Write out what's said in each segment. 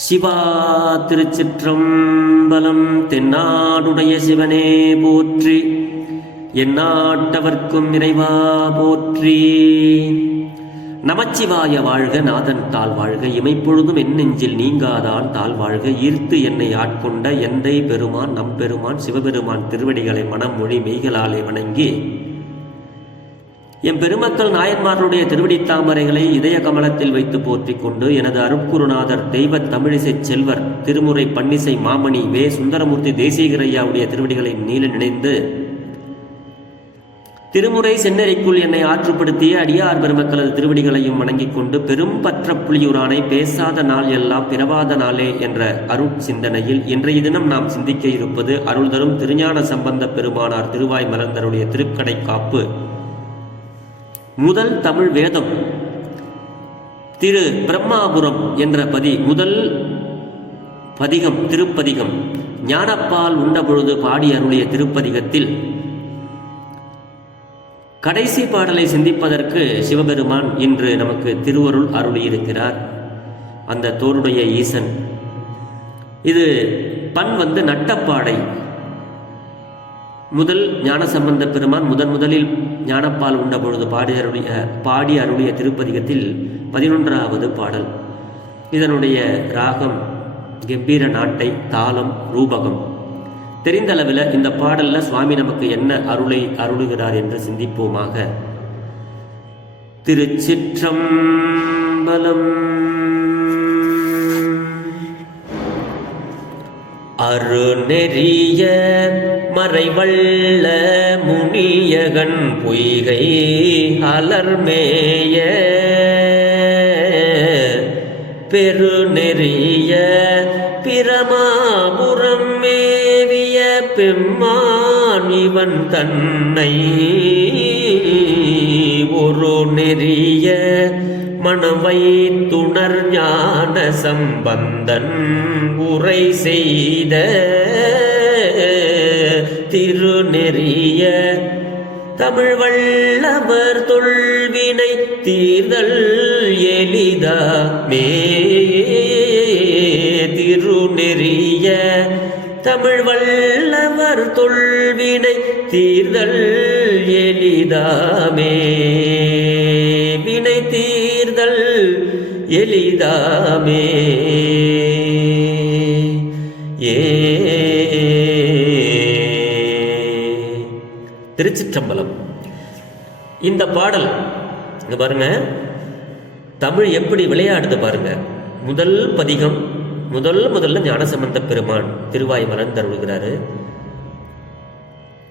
சிவா திருச்சிற்றம்பலம். தென்னாடுடைய சிவனே போற்றி, எந்நாட்டவர்க்கும் இறைவா போற்றி. நமச்சிவாய வாழ்க, நாதன் தாழ் வாழ்க, இமைப்பொழுதும் என் நெஞ்சில் நீங்காதான் தாழ் வாழ்க. ஈர்த்து என்னை ஆட்கொண்ட எந்தை பெருமான் நம் பெருமான் சிவபெருமான் திருவடிகளை மனம் மொழி மெய்களாலே வணங்கி, எம் பெருமக்கள் நாயன்மார்களுடைய திருவடி தாமரைகளை இதய கமலத்தில் வைத்து போற்றிக் கொண்டு, எனது அருட்குருநாதர் தெய்வ தமிழிசை செல்வர் திருமுறை பன்னிசை மாமணி வே சுந்தரமூர்த்தி தேசிகரையாவுடைய திருவடிகளை நீல நினைந்து, திருமுறை சென்னரைக்குள் என்னை ஆற்றுப்படுத்திய அடியார் பெருமக்களது திருவடிகளையும் வணங்கிக் கொண்டு, பெரும் பற்ற புலியூரானை பேசாத நாள் எல்லாம் பிறவாத நாளே என்ற அருட் சிந்தனையில் இன்றைய தினம் நாம் சிந்திக்க இருப்பது அருள் தரும் திருஞான சம்பந்த பெருமானார் திருவாய் மலர்ந்தருடைய திருக்கடை காப்பு முதல் தமிழ் வேதம் திரு பிரம்மாபுரம் என்ற முதல் பதிகம் திருப்பதிகம். ஞானப்பால் உண்ட பொழுது பாடி அருளிய திருப்பதிகத்தில் கடைசி பாடலை சிந்திப்பதற்கு சிவபெருமான் இன்று நமக்கு திருவருள் அருளியிருக்கிறார். அந்த தோருடைய ஈசன். இது பண் நட்டப்பாடை. முதல் ஞான சம்பந்த பெருமான் முதலில் ஞானப்பால் உண்ட பொழுது பாடி அருளிய திருப்பதிகத்தில் 11வது பாடல். இதனுடைய ராகம் கம்பீர நாட்டை, தாளம் ரூபகம். தெரிந்தளவில் இந்த பாடல்ல சுவாமி நமக்கு என்ன அருளுகிறார் என்று சிந்திப்போமாக. திருச்சிற்றம்பலம். அருநெறிய மறைவள்ள முனியகன் பொய்கை அலர்மேய பெருநெறிய பிரமாபுரம் மேவிய பெம்மான் இவன் தன்னை ஒரு நெறிய மணவை துணர் ஞான சம்பந்தன் உரை செய்த திருநெறிய தமிழ் வல்லவர் தொல்வினை தீர்தல் எளிதாமே. திருநெறிய தமிழ் வல்லவர் தொல்வினை தீர்தல் எளிதாமே. வினை தீர்தல் எளிதாமே. திருச்சிற்றம்பலம். இந்த பாடல் பாருங்க, தமிழ் எப்படி விளையாடுது பாருங்க. முதல் பதிகம் முதல்ல ஞானசம்பந்த பெருமான் திருவாய் மலர்ந்தருள்கிறாரு.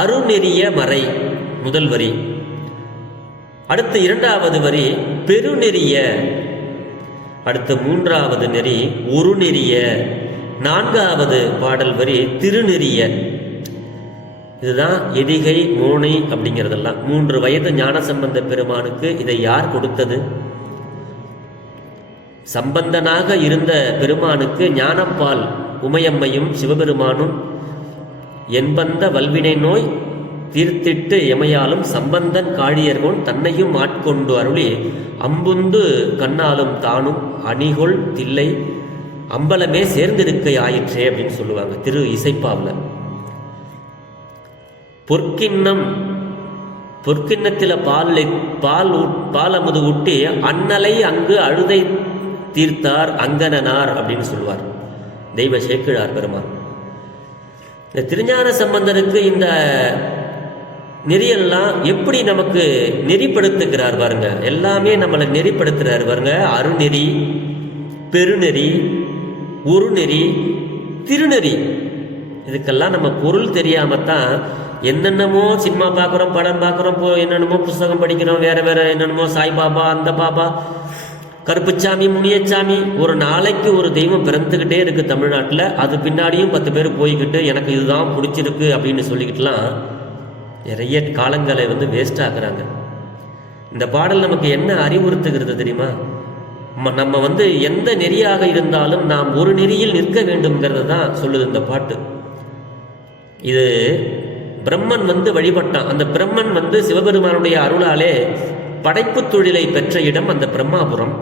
அருநெறிய மறை முதல் வரி. அடுத்து 2வது வரி பெருநெறிய. அடுத்து 3வது நெறி ஒரு நெறிய. 4வது பாடல் வரி திருநெறிய. இதுதான் எதிகை மோனை அப்படிங்கிறதெல்லாம். 3 வயது ஞானசம்பந்த பெருமானுக்கு இதை யார் கொடுத்தது? சம்பந்தனாக இருந்த பெருமானுக்கு ஞானப்பால் உமையம்மையும் சிவபெருமானும் என்பந்த வல்வினை நோய் தீர்த்திட்டு எமையாலும் சம்பந்தன் காழியர்கோன் தன்னையும் ஆட்கொண்டு அருளி அம்புந்து கண்ணாலும் தானும் அணிகொள் தில்லை அம்பலமே சேர்ந்திருக்க ஆயிற்றே அப்படின்னு சொல்லுவாங்க திரு இசைப்பாவில். பொற்கிண்ணத்தில் பால் அமுது ஊட்டி அண்ணலை அங்கு அழுதை தீர்த்தார் அங்கனார் அப்படின்னு சொல்லுவார் தெய்வ சேக்கிழார் பெருமான். இந்த திருஞான சம்பந்தனுக்கு இந்த நெறியெல்லாம் எப்படி நமக்கு நெறிப்படுத்துகிறார் பாருங்க. எல்லாமே நம்மளை நெறிப்படுத்துறாரு பாருங்க. அருநெறி, பெருநெறி, ஒரு நெறி, திருநெறி. இதுக்கெல்லாம் நம்ம பொருள் தெரியாமத்தான் என்னென்னமோ சினிமா பார்க்குறோம், படம் பார்க்குறோம், என்னென்னமோ புஸ்தகம் படிக்கிறோம், வேற என்னென்னமோ சாய்பாபா, அந்த பாபா, கருப்புச்சாமி, முனியச்சாமி. ஒரு நாளைக்கு ஒரு தெய்வம் பிறந்துக்கிட்டே இருக்கு தமிழ்நாட்டில். அது பின்னாடியும் 10 பேர் போய்கிட்டு எனக்கு இதுதான் பிடிச்சிருக்கு அப்படின்னு சொல்லிக்கிட்டுலாம் நிறைய காலங்களை வேஸ்ட் ஆக்குறாங்க. இந்த பாடல் நமக்கு என்ன அறிவுறுத்துகிறது தெரியுமா? நம்ம எந்த நெறியாக இருந்தாலும் நாம் ஒரு நெறியில் நிற்க வேண்டும்ங்கிறது தான் சொல்லுது இந்த பாட்டு. இது பிரம்மன் வழிபட்டான். அந்த பிரம்மன் சிவபெருமானுடைய அருளாலே படைப்பு தொழிலை பெற்ற இடம் அந்த பிரம்மாபுரம்.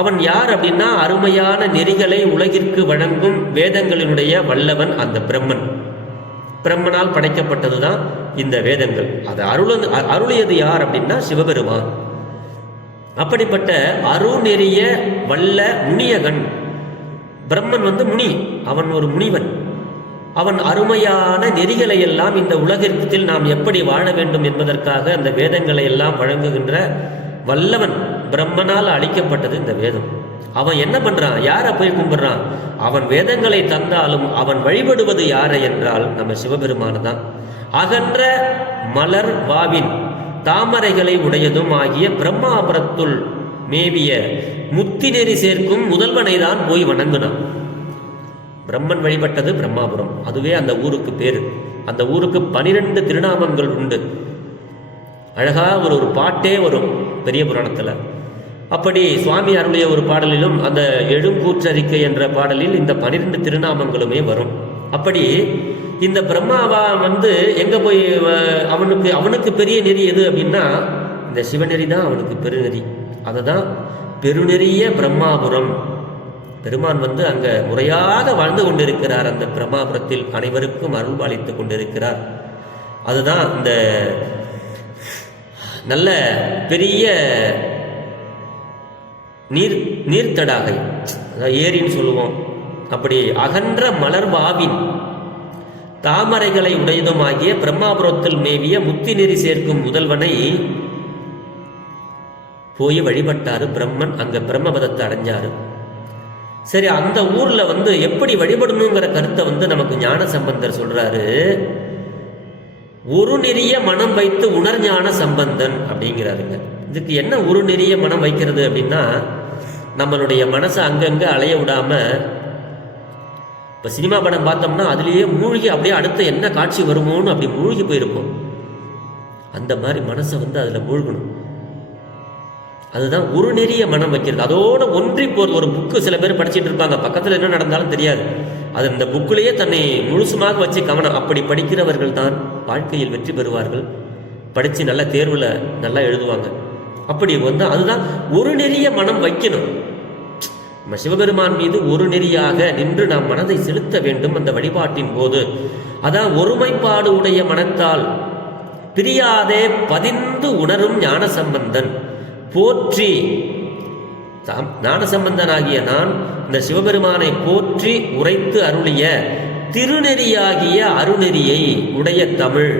அவன் யார் அப்படின்னா அருமையான நெறிகளை உலகிற்கு வழங்கும் வேதங்களினுடைய வல்லவன் அந்த பிரம்மன். பிரம்மனால் படைக்கப்பட்டது தான் இந்த வேதங்கள். அது அருளியது யார் அப்படின்னா சிவபெருமான். அப்படிப்பட்ட அருநெறிய வல்ல முனியகன் பிரம்மன் முனி, அவன் ஒரு முனிவன். அவன் அருமையான நெறிகளை எல்லாம் இந்த உலகத்தில் நாம் எப்படி வாழ வேண்டும் என்பதற்காக அந்த வேதங்களை எல்லாம் வழங்குகின்ற வல்லவன். பிரம்மனால் அளிக்கப்பட்டது இந்த வேதம். அவன் என்ன பண்றான்? யாரை போய் கும்பிடுறான்? அவன் வேதங்களை தந்தாலும் அவன் வழிபடுவது யாரை என்றால் நம்ம சிவபெருமான தான். அகன்ற மலர் வாவின் தாமரைகளை உடையதும் ஆகிய பிரம்மாபுரத்துள் மேவிய முத்தி நெறி சேர்க்கும் முதல்வனை தான் போய் வணங்கினான். பிரம்மன் வழிபட்டது பிரம்மாபுரம், அதுவே அந்த ஊருக்கு பேரு. அந்த ஊருக்கு 12 திருநாமங்கள் உண்டு. அழகா ஒரு பாட்டே வரும் பெரிய புராணத்துல. அப்படி சுவாமி அருளிய ஒரு பாடலிலும் அந்த எழுங்கூற்றறிக்கை என்ற பாடலில் இந்த 12 திருநாமங்களுமே வரும். அப்படி இந்த பிரம்மாவா எங்க போய் அவனுக்கு பெரிய நெறி எது அப்படின்னா இந்த சிவநெறி தான் அவனுக்கு பெருநெறி. அதுதான் பெருநெறிய பிரம்மாபுரம். பெருமான் அங்க முறையாக வாழ்ந்து கொண்டிருக்கிறார். அந்த பிரம்மாபுரத்தில் அனைவருக்கும் அருள் பாலித்துக் கொண்டிருக்கிறார். அதுதான் இந்த நல்ல பெரிய நீர்த்தடாகை, ஏரின்னு சொல்லுவோம். அப்படி அகன்ற மலர்வாவின் தாமரைகளை உடையதும் ஆகிய பிரம்மாபுரத்தில் மேவிய முத்தி நெறி சேர்க்கும் முதல்வனை போய் வழிபட்டாரு பிரம்மன். அங்க பிரம்மபதத்தை அடைஞ்சாரு. சரி, அந்த ஊர்ல எப்படி வழிபடணுங்கிற கருத்தை நமக்கு ஞான சம்பந்தர் சொல்றாரு. ஒரு நெறிய மனம் வைத்து உணர் ஞான சம்பந்தன் அப்படிங்கிறாருங்க. இதுக்கு என்ன ஒரு நெறிய மனம் வைக்கிறது அப்படின்னா, நம்மளுடைய மனசை அங்கங்க அலைய விடாம, இப்ப சினிமா படம் பார்த்தோம்னா அதுலயே மூழ்கி அப்படியே அடுத்த என்ன காட்சி வருமோன்னு அப்படி மூழ்கி போயிருப்போம். அந்த மாதிரி மனசை அதுல மூழ்கணும். அதுதான் ஒரு நெறிய மனம் வைக்கிறது. அதோட ஒன்றி போறது. ஒரு புக்கு சில பேர் படிச்சுட்டு இருப்பாங்க, பக்கத்துல என்ன நடந்தாலும் தெரியாது. அது இந்த புக்கிலேயே தன்னை முழுசுமாக வச்சு கவனம். அப்படி படிக்கிறவர்கள் தான் வாழ்க்கையில் வெற்றி பெறுவார்கள். படிச்சு நல்ல தேர்வுல நல்லா எழுதுவாங்க. அப்படி அதுதான் ஒரு நெறிய மனம் வைக்கணும். நம்ம சிவபெருமான் மீது ஒரு நெறியாக நின்று நாம் மனதை செலுத்த வேண்டும் அந்த வழிபாட்டின் போது. அதான் ஒருமைப்பாடு உடைய மனத்தால் பிரியாதே பதிந்து உணரும் ஞான சம்பந்தன் போற்றி. ஞானசம்பந்தனாகிய நான் இந்த சிவபெருமானை போற்றி உரைத்து அருளிய திருநெறியாகிய அருநெறியை உடைய தமிழ்.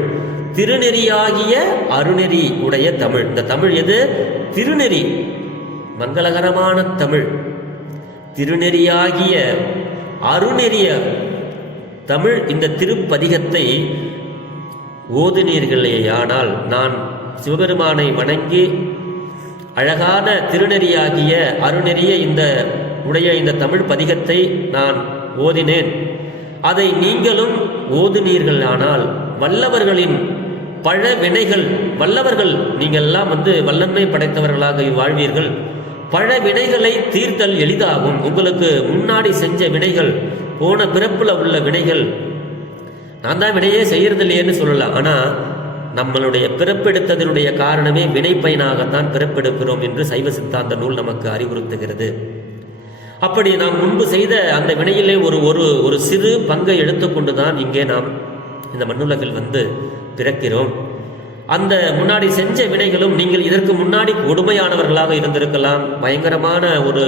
திருநெறியாகிய அருநெறி உடைய தமிழ். இந்த தமிழ் எது? திருநெறி, மங்களகரமான தமிழ். திருநெறியாகிய அருநெறிய தமிழ். இந்த திருப்பதிகத்தை ஓதுனீர்களேயானால் நான் சிவபெருமானை வணங்கி அழகான திருநெறியாகிய அருநெறிய இந்த தமிழ் பதிகத்தை நான் ஓதினேன். அதை நீங்களும் ஓதுனீர்கள் ஆனால் வல்லவர்களின் பழ வினைகள், வல்லவர்கள் நீங்கள் எல்லாம் வல்லன்மை படைத்தவர்களாக வாழ்வீர்கள். பழ வினைகளை தீர்த்தல் எளிதாகும். உங்களுக்கு முன்னாடி செஞ்ச வினைகள், போன பிறப்புல உள்ள வினைகள், நான் தான் வினையே செய்யறது இல்லையேன்னு சொல்லலாம். ஆனா நம்மளுடைய பிறப்பெடுத்ததனுடைய காரணமே வினை பயனாகத்தான் பிறப்பெடுக்கிறோம் என்று சைவ சித்தாந்த நூல் நமக்கு அறிவுறுத்துகிறது. அப்படி நாம் முன்பு செய்த அந்த வினையிலே ஒரு சிறு பங்கை எடுத்துக்கொண்டுதான் இங்கே நாம் இந்த மண்ணுலகில் பிறக்கிறோம். அந்த முன்னாடி செஞ்ச வினைகளும், நீங்கள் இதற்கு முன்னாடி கொடுமையானவர்களாக இருந்திருக்கலாம், பயங்கரமான ஒரு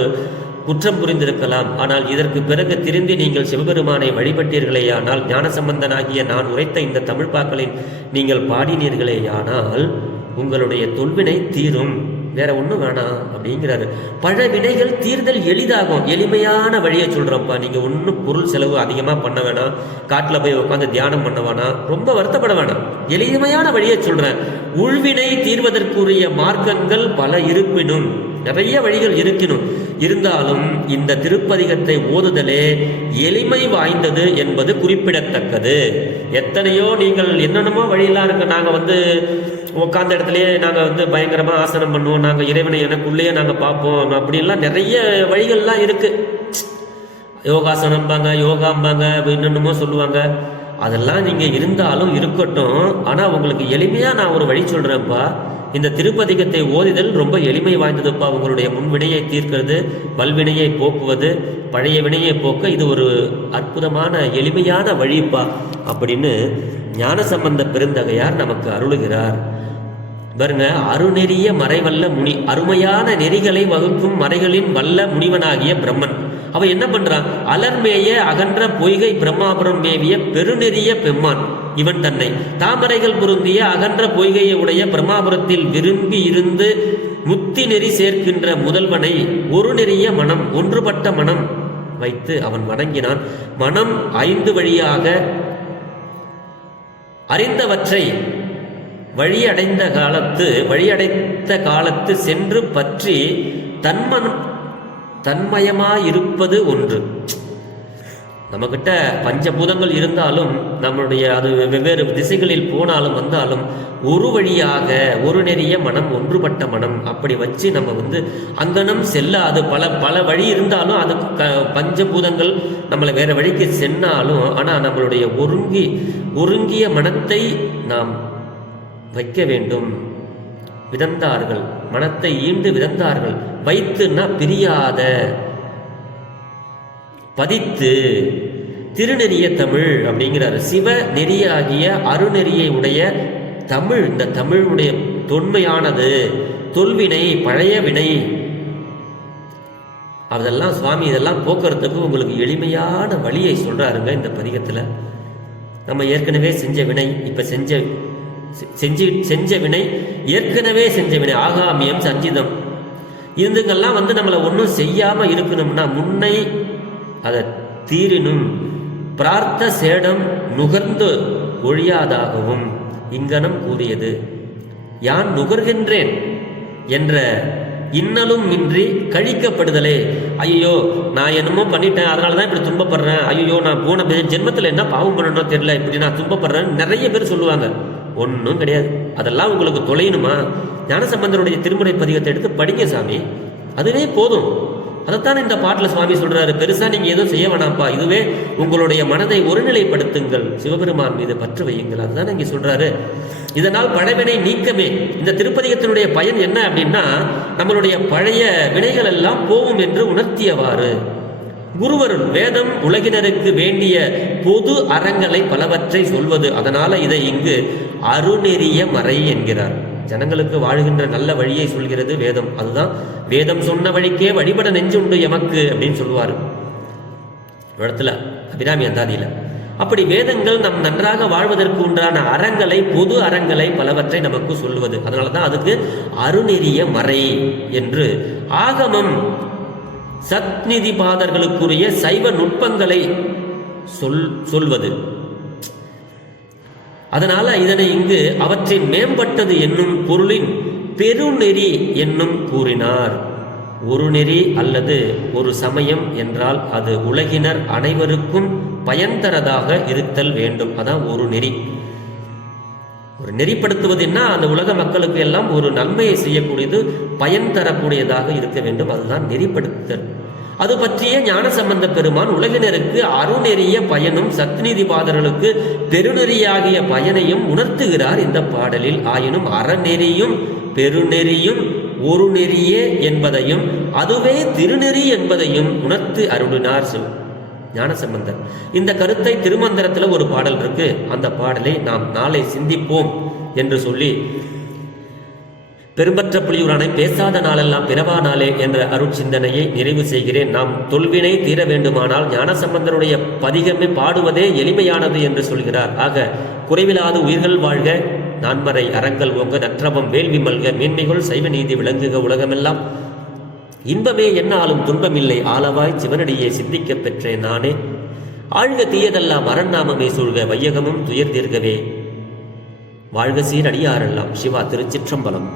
குற்றம் புரிந்திருக்கலாம். ஆனால் இதற்கு பிறகு திரும்பி நீங்கள் சிவபெருமானை வழிபட்டீர்களேயானால், ஞானசம்பந்தனாகிய நான் உரைத்த இந்த தமிழ் பாக்களில் நீங்கள் பாடினீர்களேயானால் உங்களுடைய தொல்வினை தீரும். வேற ஒன்றும் வேணாம் அப்படிங்கிறாரு. பழ வினைகள் தீர்தல் எளிதாகும். எளிமையான வழியை சொல்றப்பா. நீங்க ஒன்றும் பொருள் செலவு அதிகமா பண்ண வேணாம், காட்டில் போய் உட்காந்து தியானம் பண்ண வேணாம், ரொம்ப வருத்தப்பட வேணாம். எளிமையான வழியை சொல்றேன். உள்வினை தீர்வதற்குரிய மார்க்கங்கள் பல இருப்பினும், நிறைய வழிகள் இருந்தாலும் இந்த திருப்பதிகத்தை ஓதுதலே எளிமை வாய்ந்தது என்பது குறிப்பிடத்தக்கது. எத்தனையோ நீங்கள் என்னென்னமோ வழியெல்லாம் இருக்கு. நாங்கள் உட்காந்த இடத்துலயே நாங்கள் பயங்கரமா ஆசனம் பண்ணுவோம், நாங்கள் இறைவனை எனக்குள்ளேயே நாங்கள் பார்ப்போம், அப்படின்லாம் நிறைய வழிகள்லாம் இருக்கு. யோகாசனம்பாங்க, யோகாம்பாங்க, என்னென்னமோ சொல்லுவாங்க. அதெல்லாம் நீங்க இருந்தாலும் இருக்கட்டும். ஆனா உங்களுக்கு எளிமையா நான் ஒரு வழி சொல்றேன்ப்பா. இந்த திருப்பதிகத்தை ஓதிதல் ரொம்ப எளிமை வாய்ந்ததுப்பா. உங்களுடைய முன்வினையை தீர்க்கிறது, வல்வினையை போக்குவது, பழைய வினையை போக்க இது ஒரு அற்புதமான எளிமையான வழிப்பா அப்படின்னு ஞானசம்பந்த பெருந்தகையார் நமக்கு அருளுகிறார். பாருங்க, அருநெறிய மறைவல்ல முனி, அருமையான நெறிகளை வகுக்கும் மறைகளின் வல்ல முனிவனாகிய பிரம்மன் அவன் என்ன பண்றான்? அலர்மேய அகன்ற பொய்கை பிரம்மாபுரம் மேவிய பெருநெறிய பெம்மான் இவன் தன்னை தாமரைகள் பொருந்திய அகன்ற பொய்கையை உடைய பிரம்மாபுரத்தில் விரும்பி இருந்து முத்தி நெறி சேர்க்கின்ற முதல்வனை ஒரு நெறிய மனம், ஒன்றுபட்ட மனம் வைத்து அவன் வணங்கினான். மனம் 5 வழியாக அறிந்தவற்றை வழியடைந்த காலத்து சென்று பற்றி தன்மயமாயிருப்பது ஒன்று. நம்மகிட்ட பஞ்சபூதங்கள் இருந்தாலும் நம்மளுடைய அது வெவ்வேறு திசைகளில் போனாலும் வந்தாலும் ஒரு வழியாக ஒரு நெறிய மனம், ஒன்றுபட்ட மனம் அப்படி வச்சு நம்ம அங்கனம் செல்லாது. பல வழி இருந்தாலும் அது பஞ்சபூதங்கள் நம்மளை வேற வழிக்கு சென்னாலும் ஆனால் நம்மளுடைய ஒருங்கிய மனத்தை நாம் வைக்க வேண்டும். விதந்தார்கள், மனத்தை ஈண்டு விதந்தார்கள். வைத்துன்னா பிரியாத, பதித்து திருநெறிய தமிழ் அப்படிங்கிறார். சிவ நெறியாகிய அருநெறியை உடைய தமிழ், இந்த தமிழுடைய தொன்மையானது, தொல்வினை, பழைய வினை, அதெல்லாம் சுவாமி இதெல்லாம் போக்குறதுக்கு உங்களுக்கு எளிமையான வழியை சொல்றாருங்க இந்த பதிகத்துல. நம்ம ஏற்கனவே செஞ்ச வினை, இப்ப செஞ்ச வினை, ஏற்கனவே செஞ்ச வினை, ஆகாமியம், சஞ்சிதம், இதுங்கெல்லாம் நம்மளை ஒன்றும் செய்யாம இருக்கணும்னா முன்னை அதை தீரினும் பிரார்த்த சேடம் நுகர்ந்து ஒழியாதாகவும் இங்கனம் கூறியது. யான் நுகர்கின்றேன் என்ற இன்னலும் இன்றி கழிக்கப்படுதலே. ஐயோ நான் என்னமோ பண்ணிட்டேன், அதனாலதான் இப்படி துன்பப்படுறேன், ஐயோ நான் போன ஜென்மத்தில் என்ன பாவம் பண்ணணும் தெரியல, இப்படி நான் துன்பப்படுறேன்னு நிறைய பேர் சொல்லுவாங்க. ஒன்றும் கிடையாது. அதெல்லாம் உங்களுக்கு தொலையணுமா? ஞானசம்பந்தருடைய திருமுறை பதிகத்தை எடுத்து படிங்க சாமி, அதுவே போதும். அதைத்தான் இந்த பாட்டில் சுவாமி சொல்றாரு. பெருசா நீங்க எதுவும் செய்ய வேணாம்ப்பா, இதுவே உங்களுடைய மனதை ஒருநிலைப்படுத்துங்கள், சிவபெருமான் மீது பற்று வையுங்கள், அதுதான் இங்க சொல்றாரு. இதனால் பழவினை நீக்கமே. இந்த திருப்பதிகத்தினுடைய பயன் என்ன அப்படின்னா, நம்மளுடைய பழைய வினைகள் எல்லாம் போகும் என்று உணர்த்தியவாறு. குருவருள் வேதம் உலகினருக்கு வேண்டிய பொது அறங்களை பலவற்றை சொல்வது. அதனால இதை இங்கு அருநெறிய மறை என்கிறார். ஜனங்களுக்கு வாழ்கின்ற நல்ல வழியை சொல்கிறது வேதம். அதுதான் வேதம் சொன்ன வழிக்கே வழிபட நெஞ்சுண்டு எமக்கு அப்படின்னு சொல்லுவார் இடத்துல அபிராமி அந்தாதியில. அப்படி வேதங்கள் நம் நன்றாக வாழ்வதற்கு உண்டான அறங்களை, பொது அறங்களை பலவற்றை நமக்கு சொல்லுவது. அதனாலதான் அதுக்கு அருநெறிய மறை என்று. ஆகமம் சத்நிதி பாதர்களுக்குரிய சைவ நுட்பங்களை சொல்வது. அதனால இதனை இங்கு அவற்றின் மேம்பட்டது என்னும் பொருளின் பெருநெறி என்னும் கூறினார். ஒரு நெறி அல்லது ஒரு சமயம் என்றால் அது உலகினர் அனைவருக்கும் பயன் தரதாக இருத்தல் வேண்டும். அதான் ஒரு நெறி. ஒரு நெறிப்படுத்துவதுன்னா அந்த உலக மக்களுக்கு எல்லாம் ஒரு நன்மையை செய்யக்கூடியது, பயன் தரக்கூடியதாக இருக்க வேண்டும். அதுதான் நெறிப்படுத்தல். அது பற்றிய ஞானசம்பந்த பெருமான் உலகினருக்கு அருநெறிய பயனும் சத்நிதி பாதர்களுக்கு பெருநெறியாகிய பயனையும் உணர்த்துகிறார் இந்த பாடலில். ஆயினும் அறநெறியும் பெருநெறியும் ஒரு நெறியே என்பதையும் அதுவே திருநெறி என்பதையும் உணர்த்து அருளினார் ஞானசம்பந்தர். இந்த கருத்தை திருமந்திரத்தில் ஒரு பாடல் இருக்கு. அந்த பாடலை நாம் நாளை சிந்திப்போம் என்று சொல்லி, பெரும்பற்ற புலியூரானை பேசாத நாளெல்லாம் பிறவா நாளே என்ற அருட்சிந்தனையை நிறைவு செய்கிறேன். நாம் தொல்வினை தீர வேண்டுமானால் ஞானசம்பந்தருடைய பதிகமே பாடுவதே எளிமையானது என்று சொல்கிறார். ஆக குறைவிலாத உயிர்கள் வாழ்க, நான்மறை அறங்கள் ஓங்க, நற்றவம் வேள்வி மல்க, மேன்மைகள் சைவ நீதி விளங்குக உலகமெல்லாம். இன்பமே என்னாலும் துன்பமில்லை, ஆளவாய் சிவனடியே சிந்திக்க பெற்றேன் நானே. ஆழ்க தீயதெல்லாம் அரண்நாமமே சூழ்க, வையகமும் துயர் தீர்கவே வாழ்க சீர் அடியாரெல்லாம். சிவா. திருச்சிற்றம்பலம்.